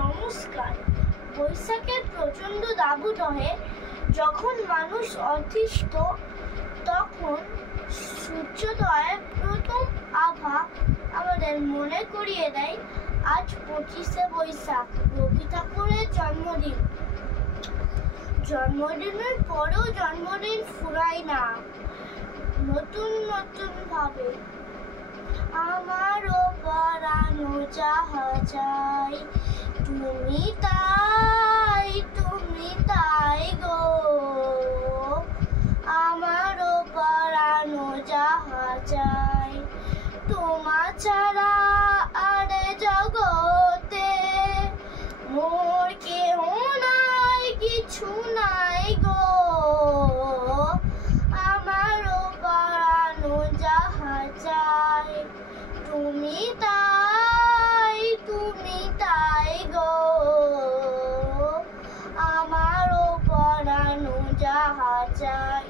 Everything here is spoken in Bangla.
নমস্কার। বৈশাখের প্রচণ্ড দাবদাহে যখন মানুষ অতিষ্ঠ, তখন সূর্যোদয়ের প্রথম আভা আমাদের মনে করিয়ে দেয় আজ 25শে বৈশাখ, রবি ঠাকুরের জন্মদিন। জন্মদিনের পরেও জন্মদিন ফুরায় না, নতুন নতুন ভাবে আমারও পরানো যাহা চাই, তুমি তাই গো, আমারও পরানো যাহা চাই। তোমার ছাড়া আর জগতে মোর কেহ নাই, কিছু নাই গো, আমারও পরানো যাহা চাই, তুমি তাই গো, আমারও পরানো যাহা চাই।